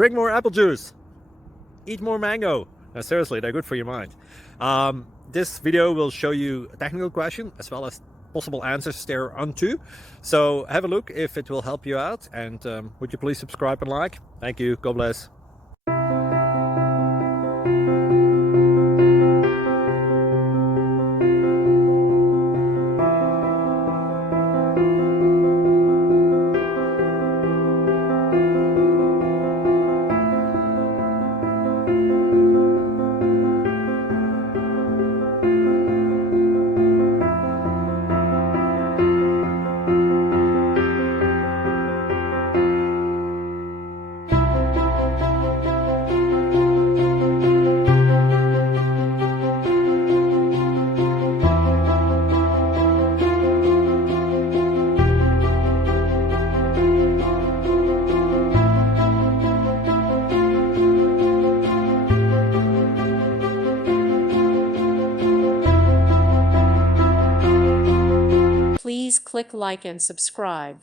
Drink more apple juice. Eat more mango. No, seriously, they're good for your mind. This video will show you a technical question as well as possible answers thereunto. So have a look if it will help you out, and would you please subscribe and like? Thank you. God bless. Please click like and subscribe.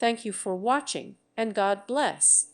Thank you for watching, and God bless.